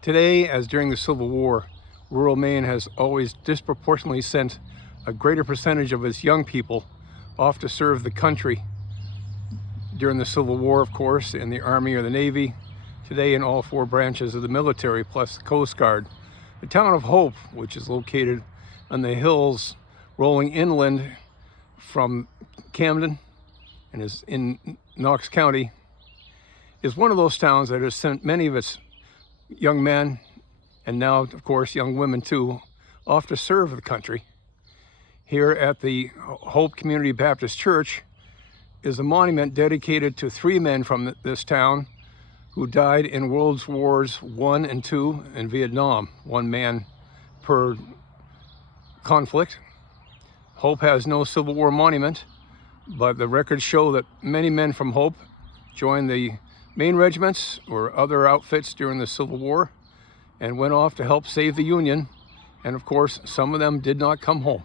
Today, as during the Civil War, rural Maine has always disproportionately sent a greater percentage of its young people off to serve the country during the Civil War, of course, in the Army or the Navy, today in all four branches of the military, plus the Coast Guard. The town of Hope, which is located on the hills rolling inland from Camden and is in Knox County, is one of those towns that has sent many of its young men, and now, of course, young women too, off to serve the country. Here at the Hope Community Baptist Church is a monument dedicated to three men from this town who died in World Wars I and II in Vietnam, one man per conflict. Hope has no Civil War monument, but the records show that many men from Hope joined the Maine regiments or other outfits during the Civil War and went off to help save the Union. And of course, some of them did not come home.